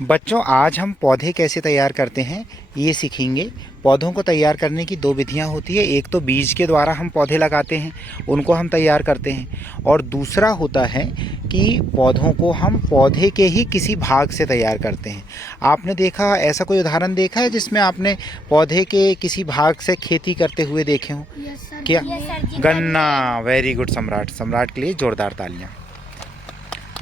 बच्चों, आज हम पौधे कैसे तैयार करते हैं ये सीखेंगे। पौधों को तैयार करने की दो विधियां होती है। एक तो बीज के द्वारा हम पौधे लगाते हैं, उनको हम तैयार करते हैं, और दूसरा होता है कि पौधों को हम पौधे के ही किसी भाग से तैयार करते हैं। आपने देखा, ऐसा कोई उदाहरण देखा है जिसमें आपने पौधे के किसी भाग से खेती करते हुए देखे हों? क्या? गन्ना। वेरी गुड सम्राट। सम्राट के लिए जोरदार तालियां।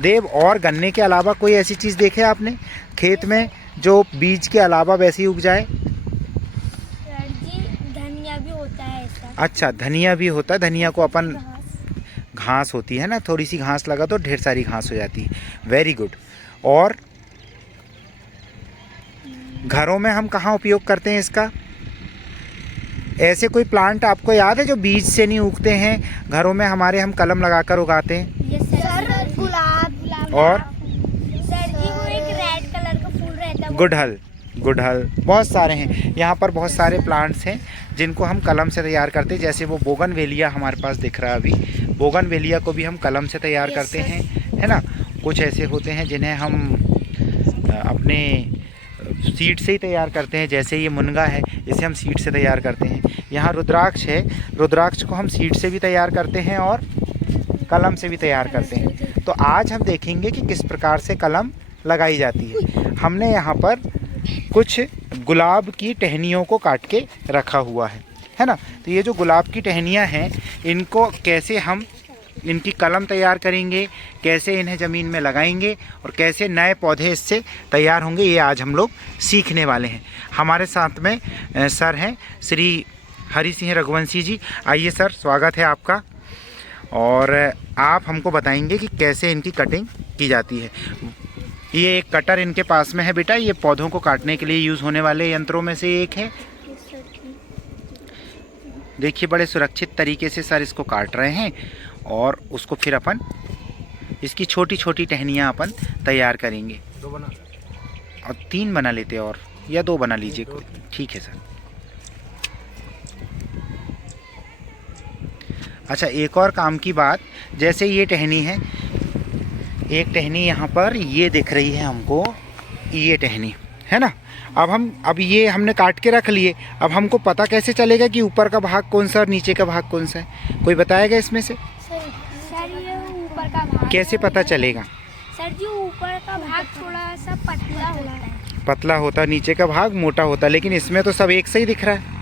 देव, और गन्ने के अलावा कोई ऐसी चीज़ देखे आपने खेत में जो बीज के अलावा वैसे ही उग जाए? धनिया भी होता है ऐसा। अच्छा, धनिया भी होता है। धनिया को अपन घास होती है ना, थोड़ी सी घास लगा तो ढेर सारी घास हो जाती है। Very good. और घरों में हम कहाँ उपयोग करते हैं इसका? ऐसे कोई प्लांट आपको याद है जो बीज से नहीं उगते हैं, घरों में हमारे हम कलम लगाकर उगाते हैं? सर, गुलाब। और सर जी, वो एक रेड कलर का फूल रहता है। गुड़हल। गुड़हल बहुत सारे हैं यहाँ पर, बहुत सारे प्लांट्स हैं जिनको हम कलम से तैयार करते हैं। जैसे वो बोगनवेलिया हमारे पास दिख रहा है अभी, बोगनवेलिया को भी हम कलम से तैयार करते हैं, है ना। कुछ ऐसे होते हैं जिन्हें हम अपने सीड से ही तैयार करते हैं। जैसे ये मुनगा है, इसे हम सीड से तैयार करते हैं। यहाँ रुद्राक्ष है, रुद्राक्ष को हम सीड से भी तैयार करते हैं और कलम से भी तैयार करते हैं। तो आज हम देखेंगे कि किस प्रकार से कलम लगाई जाती है। हमने यहाँ पर कुछ गुलाब की टहनियों को काट के रखा हुआ है ना। तो ये जो गुलाब की टहनियाँ हैं, इनको कैसे हम इनकी कलम तैयार करेंगे, कैसे इन्हें ज़मीन में लगाएंगे और कैसे नए पौधे इससे तैयार होंगे, ये आज हम लोग सीखने वाले हैं। हमारे साथ में सर हैं श्री हरि सिंह रघुवंशी जी। आइए सर, स्वागत है आपका। और आप हमको बताएंगे कि कैसे इनकी कटिंग की जाती है। ये एक कटर इनके पास में है बेटा, ये पौधों को काटने के लिए यूज़ होने वाले यंत्रों में से एक है। देखिए, बड़े सुरक्षित तरीके से सर इसको काट रहे हैं और उसको फिर अपन इसकी छोटी छोटी टहनियाँ अपन तैयार करेंगे। 2 बना और 3 बना लेते, और या 2 बना लीजिए कोई। ठीक है सर। अच्छा, एक और काम की बात, जैसे ये टहनी है, एक टहनी यहाँ पर ये दिख रही है हमको, ये टहनी है ना। अब ये हमने काट के रख लिए। अब हमको पता कैसे चलेगा कि ऊपर का भाग कौन सा और नीचे का भाग कौन सा है? कोई बताएगा इसमें से? सर, ये ऊपर का भाग कैसे पता चलेगा? सर जी, ऊपर का भाग थोड़ा सा पतला होता है। पतला होता, नीचे का भाग मोटा होता, लेकिन इसमें तो सब एक से ही दिख रहा है।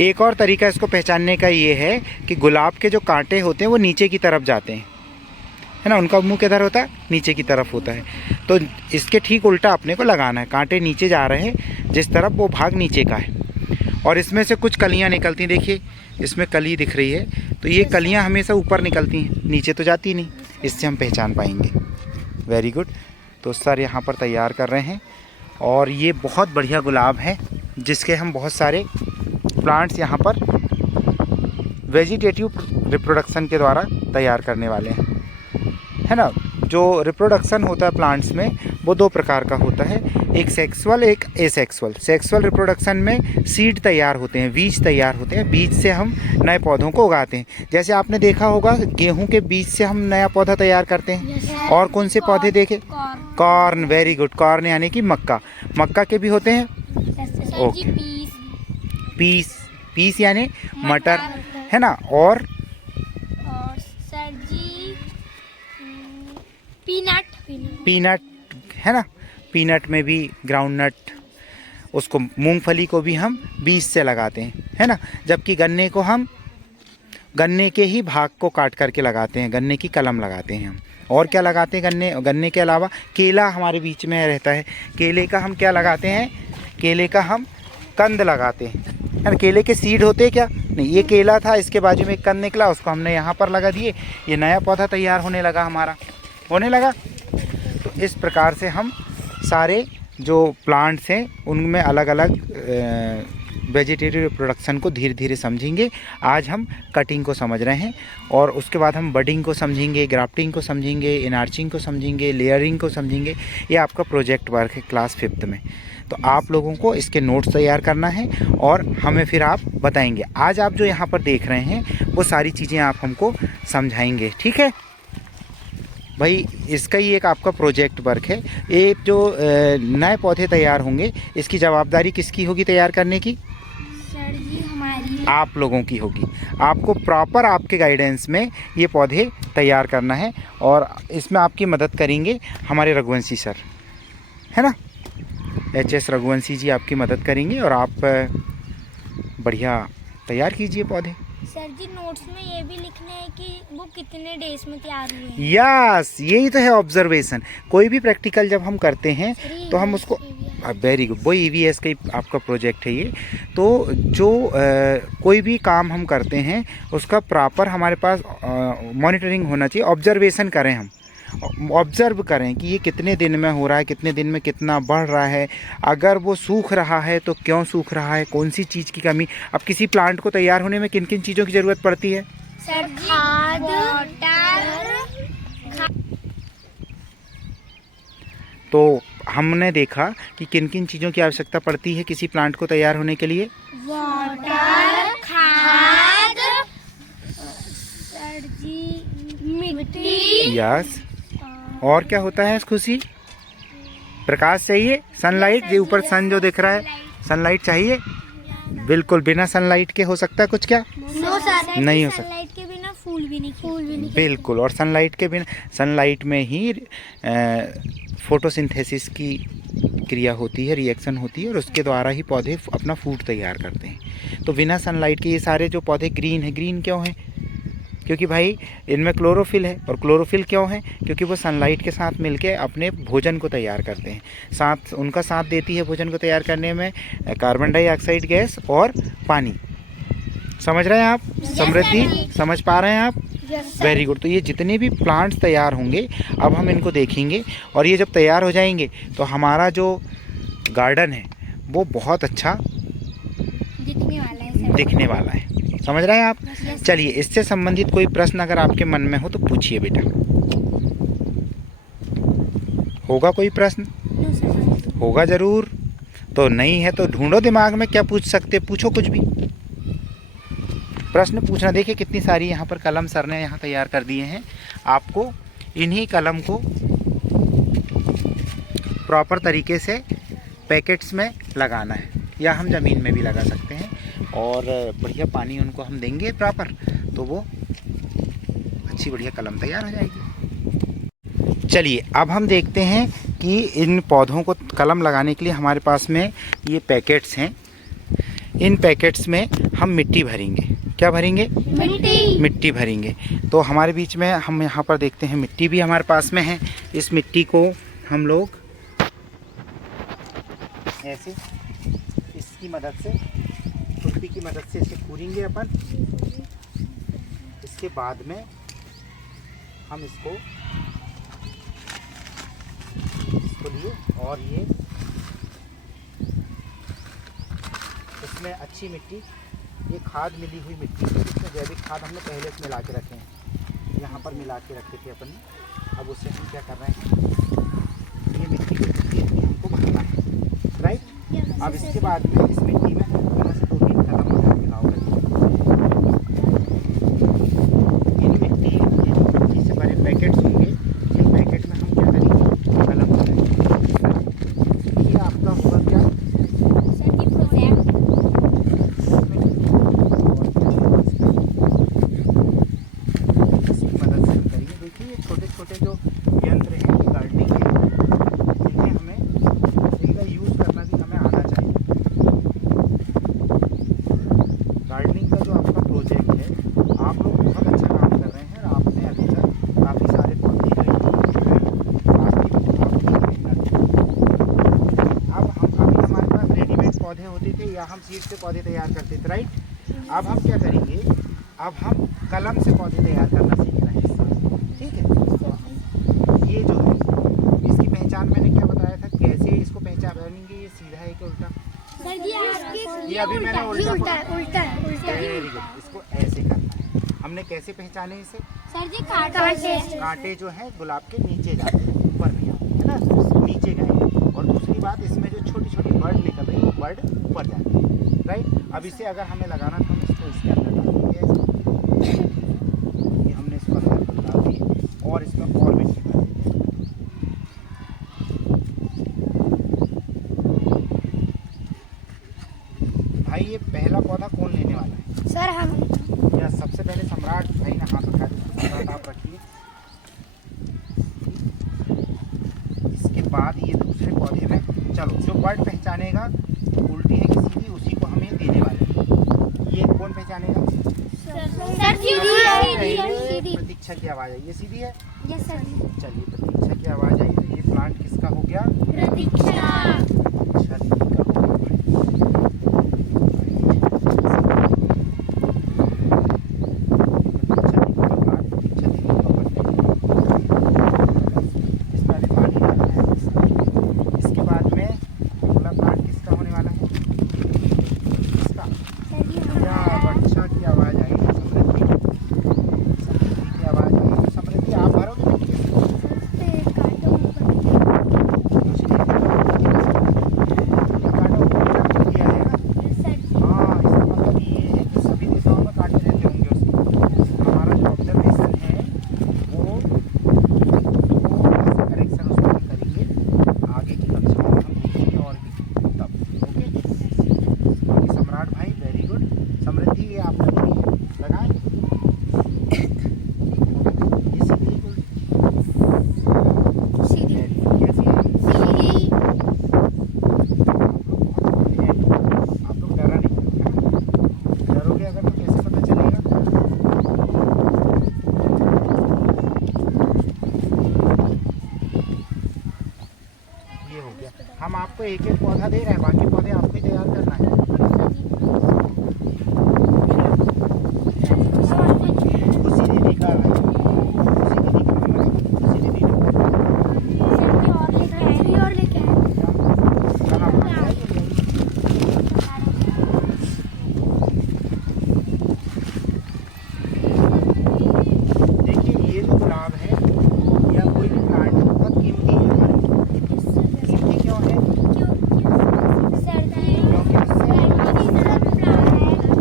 एक और तरीका इसको पहचानने का ये है कि गुलाब के जो कांटे होते हैं वो नीचे की तरफ जाते हैं, है ना। उनका मुंह किधर होता है? नीचे की तरफ होता है। तो इसके ठीक उल्टा अपने को लगाना है। कांटे नीचे जा रहे हैं जिस तरफ, वो भाग नीचे का है। और इसमें से कुछ कलियां निकलती हैं। देखिए, इसमें कली दिख रही है, तो ये कलियां हमेशा ऊपर निकलती हैं, नीचे तो जाती नहीं। इससे हम पहचान पाएंगे। Very good. तो सर यहाँ पर तैयार कर रहे हैं, और ये बहुत बढ़िया गुलाब है जिसके हम बहुत सारे प्लांट्स यहाँ पर वेजिटेटिव रिप्रोडक्शन के द्वारा तैयार करने वाले हैं, है ना। जो रिप्रोडक्शन होता है प्लांट्स में, वो 2 प्रकार का होता है, एक सेक्सुअल, एक एसेक्सुअल। सेक्सुअल रिप्रोडक्शन में सीड तैयार होते हैं, बीज तैयार होते हैं, बीज से हम नए पौधों को उगाते हैं। जैसे आपने देखा होगा, गेहूं के बीज से हम नया पौधा तैयार करते हैं। और कौन से पौधे देखे? कॉर्न। Very good. कॉर्न यानी कि मक्का। मक्का के भी होते हैं। ओके। पीस यानी मटर, है ना। और सर जी, पीनट, है ना। पीनट में भी ग्राउंड नट, उसको मूंगफली को भी हम बीज से लगाते हैं, है ना। जबकि गन्ने को हम गन्ने के ही भाग को काट करके लगाते हैं, गन्ने की कलम लगाते हैं हम। और क्या लगाते हैं गन्ने के अलावा? केला हमारे बीच में रहता है, केले का हम क्या लगाते हैं? केले का हम कंद लगाते हैं, है ना। केले के सीड होते हैं क्या? नहीं, ये केला था, इसके बाजू में एक कंद निकला, उसको हमने यहाँ पर लगा दिए, ये नया पौधा तैयार होने लगा, हमारा होने लगा। तो इस प्रकार से हम सारे जो प्लांट्स हैं उनमें अलग अलग वेजिटेटिव रिप्रोडक्शन को धीरे धीरे समझेंगे। आज हम कटिंग को समझ रहे हैं, और उसके बाद हम बडिंग को समझेंगे, ग्राफ्टिंग को समझेंगे, इनार्चिंग को समझेंगे, लेयरिंग को समझेंगे। ये आपका प्रोजेक्ट वर्क है क्लास 5th में। तो आप लोगों को इसके नोट्स तैयार करना है और हमें फिर आप बताएंगे। आज आप जो यहाँ पर देख रहे हैं वो सारी चीज़ें आप हमको समझाएंगे, ठीक है। भाई इसका ही एक आपका प्रोजेक्ट वर्क है। ये जो नए पौधे तैयार होंगे इसकी जवाबदारी किसकी होगी तैयार करने की? सर जी हमारी। आप लोगों की होगी। आपको प्रॉपर आपके गाइडेंस में ये पौधे तैयार करना है और इसमें आपकी मदद करेंगे हमारे रघुवंशी सर, है ना। HS रघुवंशी जी आपकी मदद करेंगे और आप बढ़िया तैयार कीजिए पौधे। सर जी नोट्स में ये भी लिखना है कि वो कितने डेज में तैयार हुए हैं। यस, यही तो है ऑब्जर्वेशन। कोई भी प्रैक्टिकल जब हम करते हैं तो हम उसको, वेरी गुड, वो EVS का ही आपका प्रोजेक्ट है ये। तो जो कोई भी काम हम करते हैं उसका प्रॉपर हमारे पास मॉनिटरिंग होना चाहिए। ऑब्जर्वेशन करें, हम ऑब्जर्व करें कि ये कितने दिन में हो रहा है, कितने दिन में कितना बढ़ रहा है, अगर वो सूख रहा है तो क्यों सूख रहा है, कौन सी चीज़ की कमी। अब किसी प्लांट को तैयार होने में किन किन चीज़ों की ज़रूरत पड़ती है? सर जी खाद, वाटर। तो हमने देखा कि किन किन चीज़ों की आवश्यकता पड़ती है किसी प्लांट को तैयार होने के लिए। वाटर, खाद, सर जी मिट्टी। यस, और क्या होता है खुशी? प्रकाश चाहिए, सनलाइट। ये ऊपर सन जो दिख रहा है, सनलाइट चाहिए। बिल्कुल, बिना सनलाइट के हो सकता है कुछ? क्या नहीं हो सकता। सनलाइट के बिना फूल भी नहीं। बिल्कुल, और सनलाइट के बिना, सनलाइट में ही फोटोसिंथेसिस की क्रिया होती है, रिएक्शन होती है और उसके द्वारा ही पौधे अपना फूड तैयार करते हैं। तो बिना सनलाइट के ये सारे जो पौधे ग्रीन है, ग्रीन क्यों हैं? क्योंकि भाई इनमें क्लोरोफिल है। और क्लोरोफिल क्यों है? क्योंकि वो सनलाइट के साथ मिलके अपने भोजन को तैयार करते हैं। साथ उनका साथ देती है भोजन को तैयार करने में कार्बन डाइऑक्साइड गैस और पानी। समझ रहे हैं आप? समृद्धि, समझ पा रहे हैं आप? Very good. तो ये जितने भी प्लांट्स तैयार होंगे अब हम इनको देखेंगे और ये जब तैयार हो जाएंगे तो हमारा जो गार्डन है वो बहुत अच्छा दिखने वाला है। समझ रहे हैं आप? चलिए, इससे संबंधित कोई प्रश्न अगर आपके मन में हो तो पूछिए बेटा। होगा कोई प्रश्न? होगा ज़रूर। तो नहीं है तो ढूंढो दिमाग में, क्या पूछ सकते, पूछो कुछ भी प्रश्न पूछना। देखिए कितनी सारी यहाँ पर कलम सर ने यहाँ तैयार कर दिए हैं। आपको इन्हीं कलम को प्रॉपर तरीके से पैकेट्स में लगाना है या हम ज़मीन में भी लगा सकते हैं और बढ़िया पानी उनको हम देंगे प्रॉपर, तो वो अच्छी बढ़िया कलम तैयार हो जाएगी। चलिए, अब हम देखते हैं कि इन पौधों को कलम लगाने के लिए हमारे पास में ये पैकेट्स हैं। इन पैकेट्स में हम मिट्टी भरेंगे। क्या भरेंगे? मिट्टी भरेंगे। तो हमारे बीच में हम यहाँ पर देखते हैं मिट्टी भी हमारे पास में है। इस मिट्टी को हम लोग ऐसे इसकी मदद से, खुरपी की मदद से इसे पूरेंगे अपन। इसके बाद में हम इसको लिए और ये इसमें अच्छी मिट्टी, ये खाद मिली हुई मिट्टी, इसमें जैविक खाद हमने पहले इसमें मिला के रखे हैं, यहाँ पर मिला के रखे थे अपन ने। अब उससे हम क्या कर रहे हैं, ये मिट्टी को हमको भरना है, राइट। अब इसके बाद में इस मिट्टी में हम से 2-3 कलम मिलाओगे। इन मिट्टी के जो मिट्टी से भरे पैकेट्स होंगे, इन पैकेट में हम क्या करेंगे, कलम बनाएंगे। ये आपका होगा क्या, छोटे जो यंत्र हैं ये गार्डनिंग के, इन्हें हमें इनका यूज़ करना भी हमें आना चाहिए। गार्डनिंग का जो आपका प्रोजेक्ट है, आप लोग बहुत अच्छा काम कर रहे हैं और आपने अभी तक काफ़ी सारे पौधे जो अब हमारे पास रेडीमेड पौधे होते थे या हम सीड से पौधे तैयार करते थे, राइट। अब हम क्या करेंगे, अब हम कलम से पौधे तैयार करना सीख रहे हैं इस साल, ठीक है। ये जो है इसकी पहचान मैंने क्या बताया था, कैसे इसको पहचानेंगे, ये सीधा है कि उल्टा? सर जी आपके ये अभी मैंने उल्टा उल्टा इसको ऐसे करना है। हमने कैसे पहचाने इसे? सर जी कांटे जो है गुलाब के नीचे जाते हैं, ऊपर नहीं आते है ना, नीचे गए। और दूसरी बात, इसमें जो छोटी छोटी बर्ड निकल रही है वो बर्ड ऊपर जाते हैं, राइट। अब इसे अगर हमें लगाना था, हम इसको इसके अंदर डालेंगे, ये हमने इसको अंदर डाल दी और इसमें और मिट्टी पौधा कौन लेने वाला है? सर हम या सबसे पहले सम्राट भाई ने हाथ उठा दिया। सम्राट आप रखिए। इसके बाद ये दूसरे पौधे में चलो जो बर्ड पहचानेगा उल्टी है कि सीधी उसी को हम ये देने वाले हैं। ये कौन पहचानेगा? सर सीधी प्रतीक्षा की आवाज़ आई, ये सीधी है। यस सर चलिए प्रतीक्षा की आवाज़ आई तो ये प्लांट किसका हो गया? प्रतीक्षा प्रतीक्षा दीदी का हो गया। प्रतीक्षा दीदी का प्लांट, प्रतीक्षा दीदी का बर्थडे। इसमें अभी पानी डालना है। इसके बाद में अगला प्लांट किसका होने वाला है? किसका? या वर्षा की आवाज़ आई है, समृद्धि की आवाज़ आई है। समृद्धि आप भरोगे मिट्टी से? कुछ नहीं काटो किया है ना। हाँ, इसका मतलब ये है कि सभी दिशाओं में कांटे रहते होंगे उसके। हमारा जो ऑब्जर्वेशन है वो ऐसा करेक्शन उसमें हम करेंगे आगे की कक्षाओं में, हम देखेंगे और भी तब। ओके, बाकी सम्राट भाई वेरी गुड। समृद्धि ये आप लगाइए, लगाएं। ये सीधी सीधी कैसी है? सीधी आप लोग डरा नहीं करोगे, डरोगे अगर तो कैसे पता चलेगा? ये हो गया। हम आपको एक एक पौधा दे रहे हैं, बाकी पौधे आपको ही तैयार करना है। खुशी दीदी का है, खुशी दीदी का नंबर है, खुशी दीदी ने और लेके आए क्या नाम है? देखिए ये जो गुलाब है या कोई भी प्लांट बहुत कीमती है हमारे लिए। कीमती क्यों है? क्योंकि उससे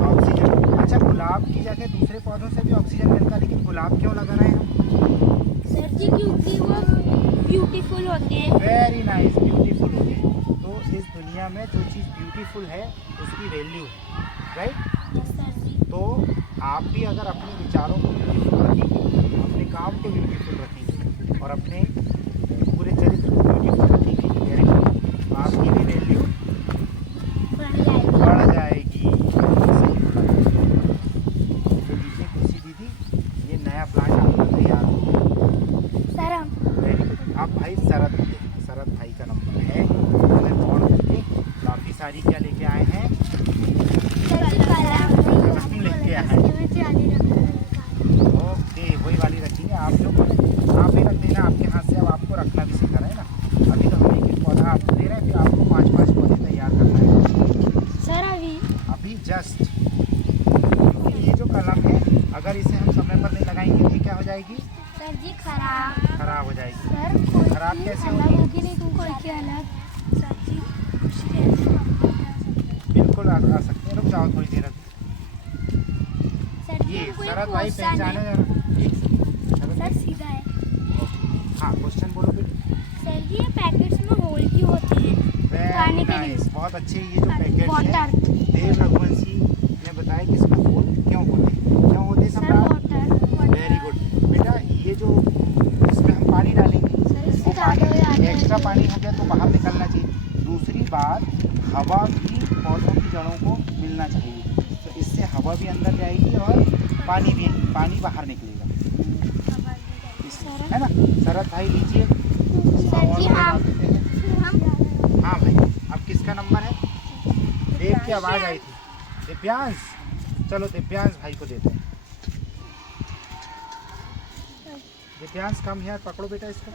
ऑक्सीजन, अच्छा गुलाब की जगह दूसरे पौधों से भी ऑक्सीजन मिलता है, लेकिन गुलाब क्यों लगा रहे हैं हम? सर जी क्योंकि वो ब्यूटीफुल होते हैं। वेरी नाइस, ब्यूटीफुल होते हैं। तो इस दुनिया में जो चीज़ ब्यूटीफुल है उसकी वैल्यू है, राइट? यस सर जी तो आप भी अगर अपने विचारों को ब्यूटीफुल रखेंगे, अपने काम को ब्यूटीफुल रखेंगे और अपने पूरे चरित्र को ब्यूटीफुल रखेंगे, तो आपकी भी वैल्यू बढ़ जाएगी। सही बोला। तो लीजिए खुशी दीदी, ये नया प्लांट आपका तैयार हो गया। सर हम वेरी गुड। आप भाई शरद को देखिए, शरद भाई का नंबर है। हमें फोन करके काफ़ी सारी क्या लेके आए हैं? कलम लेके आए हैं। ओके, वही वाली रखेंगे आप लोग, आप ही रख देना आपके हाथ से। अब आपको रखना भी सीखना है ना। अभी तो हम एक एक पौधा आपको दे रहे हैं, फिर आपको 5-5 पौधे तैयार करना है। सर अभी जस्ट, क्योंकि ये जो कलम है अगर इसे हम समय पर नहीं लगाएंगे ये क्या हो जाएगी? सर जी खराब खराब हो जाएगी। सर खराब कैसे अलग होगी? होगी नहीं तुम कोई के अलग सर जी बिल्कुल आ सकते हैं। रुक जाओ थोड़ी देर। सर जी ये हमको एक शरद भाई क्वेश्चन पहचाने है। जरा। शरद सर भाई, सीधा है हाँ क्वेश्चन बोलो बेटी। सर जी ये पैकेट्स में होल क्यों होते हैं? खाने वेरी के लिए। नाइस, बहुत अच्छे। ये जो पैकेट है वाटर देव रघुवंशी ने बताया कि इसमें होल क्यों होते हैं, क्यों होते हैं सर सम्राट? वाटर वेरी गुड बेटा। ये जो इसमें हम पानी डालेंगे सर वो इससे पानी ज़्यादा एक्स्ट्रा पानी हो गया तो बाहर निकलना चाहिए। दूसरी बात, हवा भी पौधों की जड़ों को मिलना चाहिए, तो इससे हवा भी अंदर जाएगी और पानी बाहर निकलेगा, है ना? शरद भाई लीजिए। सर जी आप हम हाँ भाई, अब किसका नंबर है? देव की आवाज़ आई थी। दिव्यांश, चलो दिव्यांश भाई को देते हैं। दिव्यांश कम है, पकड़ो बेटा इसको।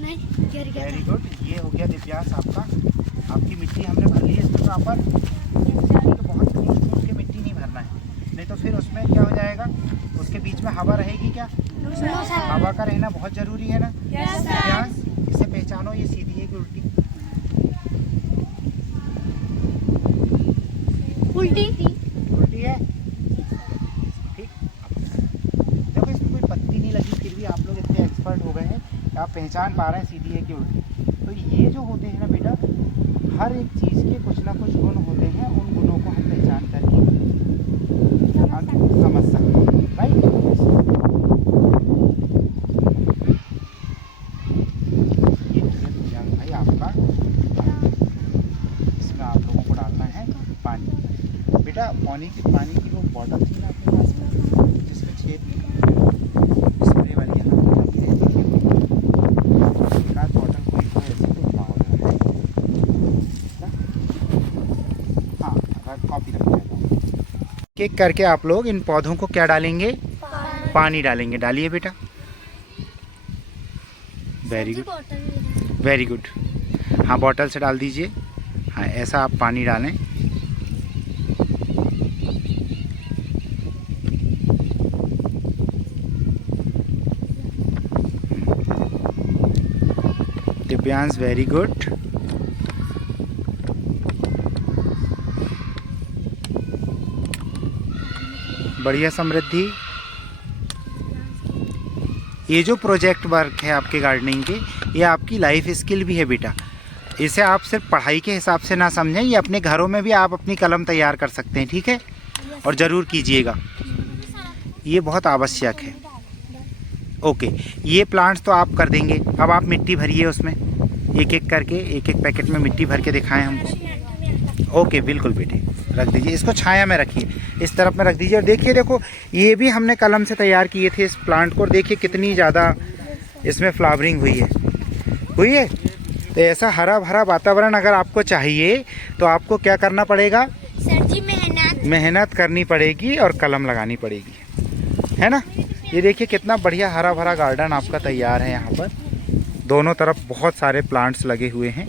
नहीं गिर गया वेरी गुड। ये हो गया दिव्यांश आपका। आपकी मिट्टी हमने भर ली है इसमें प्रॉपर। बहुत ठूस के मिट्टी नहीं भरना है, नहीं तो फिर उसमें क्या हो जाएगा, उसके बीच में इसमें हवा रहेगी क्या? हवा का रहना बहुत जरूरी है ना। प्यास, इसे पहचानो, ये सीधी है कि उल्टी? उल्टी है। ठीक, देखो इसमें कोई पत्ती नहीं लगी, फिर भी आप लोग इतने एक्सपर्ट हो गए हैं कि आप पहचान पा रहे हैं सीधी है कि उल्टी। तो ये जो होते हैं ना बेटा, हर एक चीज़ के कुछ ना कुछ गुण होते हैं, उन गुणों को हम पहचान करके हम समझ सकते हैं, राइट। ये भाई आपका, इसमें आप लोगों को डालना है पानी। बेटा पानी की वो बॉटल थी ना आपके पास में, जिसमें छेद स्प्रे वाली है, बॉटल कोई हो ऐसे तो लाओ। हाँ, कॉपी रख देता हूँ। एक करके आप लोग इन पौधों को क्या डालेंगे? पानी डालेंगे। डालिए बेटा। Very good, very good. हाँ, बॉटल से डाल दीजिए। हाँ, ऐसा आप पानी डालें। Divyansh, very good. बढ़िया समृद्धि। ये जो प्रोजेक्ट वर्क है आपके गार्डनिंग के, ये आपकी लाइफ स्किल भी है बेटा। इसे आप सिर्फ पढ़ाई के हिसाब से ना समझें, ये अपने घरों में भी आप अपनी कलम तैयार कर सकते हैं, ठीक है? और ज़रूर कीजिएगा, ये बहुत आवश्यक है। ओके, ये प्लांट्स तो आप कर देंगे। अब आप मिट्टी भरिए उसमें, एक एक करके, एक एक पैकेट में मिट्टी भर के दिखाएं हमको। ओके, बिल्कुल बेटे, रख दीजिए। इसको छाया में रखिए, इस तरफ में रख दीजिए। और देखिए, देखो ये भी हमने कलम से तैयार किए थे इस प्लांट को। देखिए कितनी ज़्यादा इसमें फ्लावरिंग हुई है। तो ऐसा हरा भरा वातावरण अगर आपको चाहिए तो आपको क्या करना पड़ेगा? सर जी, मेहनत करनी पड़ेगी और कलम लगानी पड़ेगी, है ना। ये देखिए कितना बढ़िया हरा भरा गार्डन आपका तैयार है। यहाँ पर दोनों तरफ बहुत सारे प्लांट्स लगे हुए हैं।